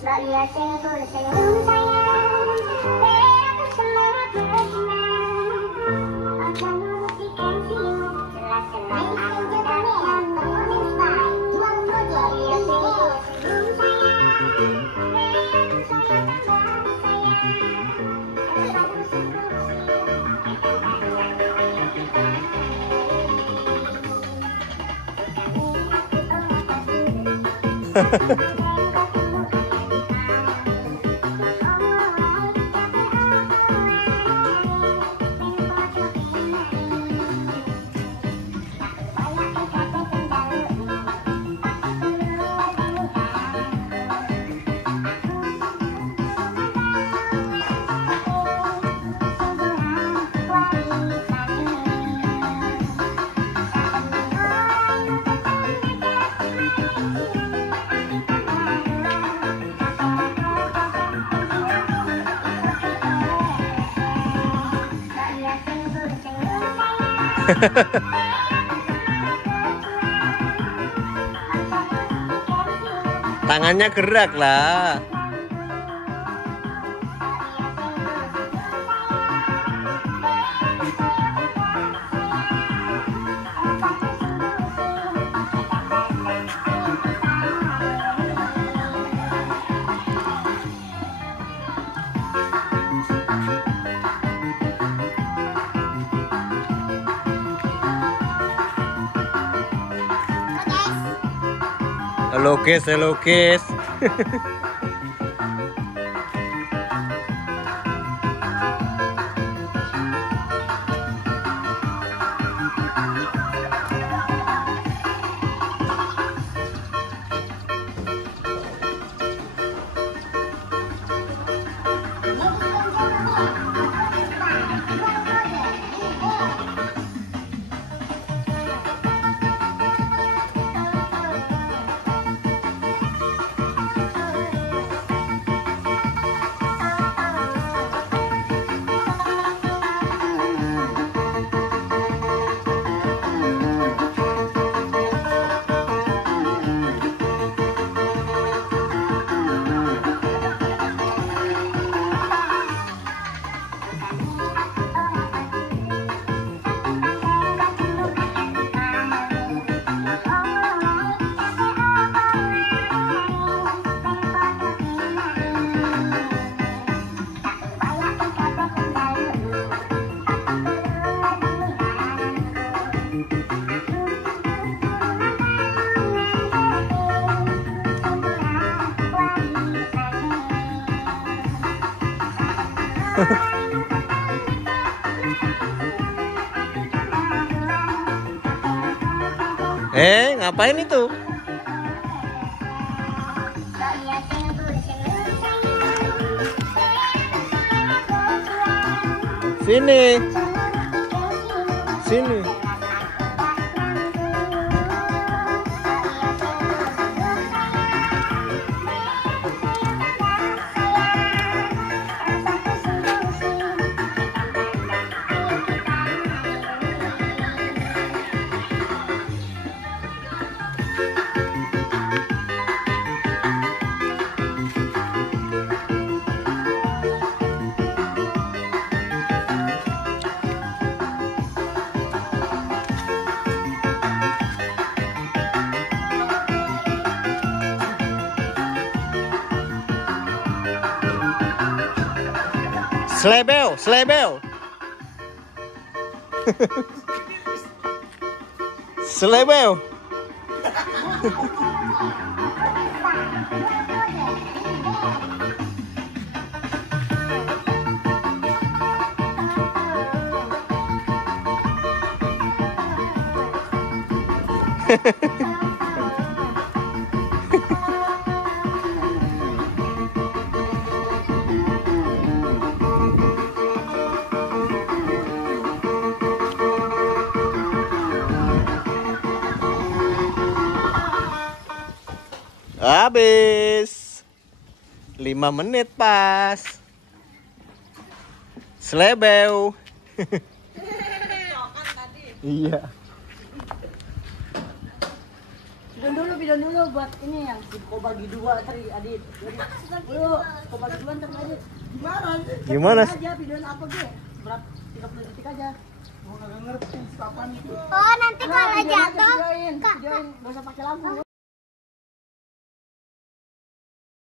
Saya sentuh senyum sayang, aku semangat bersenang, akan membuktikan simu, jelas-jelas aku kalian performance by Dual Project. Saya sentuh senyum sayang, aku sangat tambah sayang, aku senyum. Tangannya gerak lah. Halo guys, halo guys. Ngapain itu? Sini. Sini. Slebel, slebel. Slebel. habis. 5 menit pas. Selebeu. Iya. Bidon dulu buat ini yang kau bagi 2 tadi Adit. Dulu kau bagi 2 ntar Adit. Gimana sih? Gimana? Aja bidon apa ge? Berapa 30 detik aja. Gua enggak ngerti kapan itu. Oh, nanti kalau jatuh, Videoin, enggak usah pakai lampu.